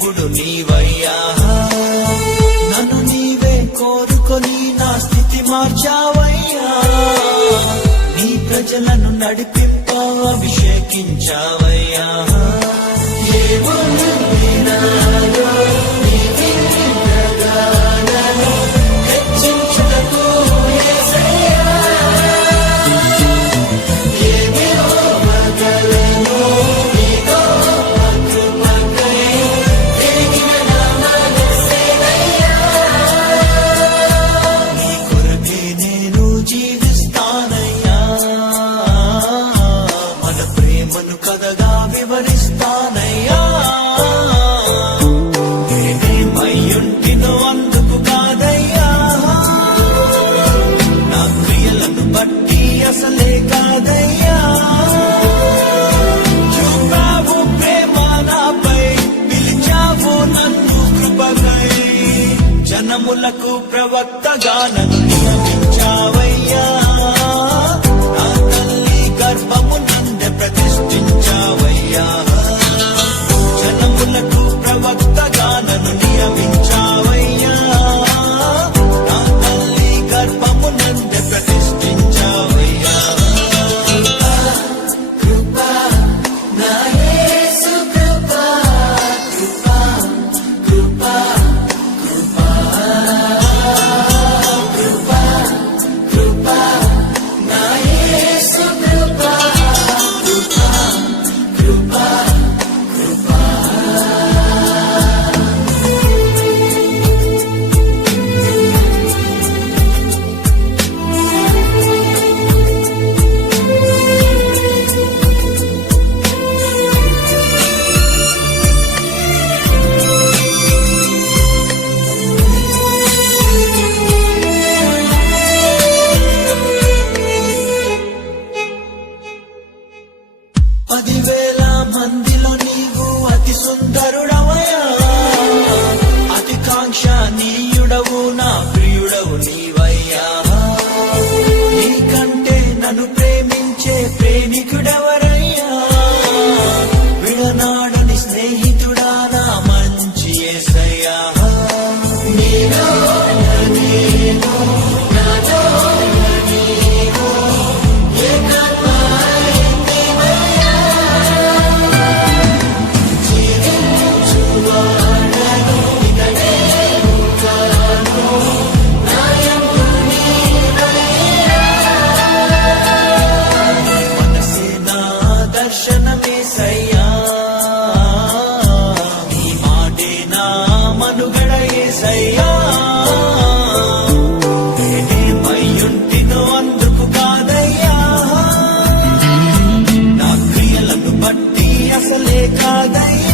దేవుడు నీవయ్యా. నన్ను నీవే కోరుకొని నా స్థితి మార్చావయ్యా. నీ ప్రజలను నడిపింప అభిషేకించావయ్యా. కథగా వివరిస్తానయ్యా. నేనేమయ్యుంటినో అందుకు కాదయ్యా. నా క్రియలను బట్టి అసలే కాదయ్యా. చూపావు ప్రేమ నాపై, పిలిచావు నన్ను కృపకై. జనములకు ప్రవక్తగా నన్ను నియమించావయ్యా. నా తల్లి గర్భము నందే ప్రతిష్ఠించావయ్యా. జనములకు ప్రవక్తగా నన్ను నియమించావయ్యా. నా తల్లి గర్భము నందే ప్రతిష్ఠించావయ్యా. కృపా నా యేసు కృపా, కృపా కృపా కృపా కృపా కృపా నా యేసు కృపా, కృపా కృపా కృపా. పదివేల మందిలో నీవు అతి సుందరుడవయ్యా. అతి కాంక్షణీయుడవు, నా ప్రియుడవు నీవయ్యా. నీకంటే నన్ను ప్రేమించే ప్రేమికుడెవరయ్యా. విడనాడని స్నేహితుడా నా మంచి యేసయ్యా. నీలో నేను, నాలో నీవు, దర్శనమేసయ్యా. నీ మాటే నా మనుగడ యేసయ్యా. నేనేమయ్యుంటినో అందుకు కాదయ్యా. నా క్రియలను బట్టి అసలే కాదయ్యా.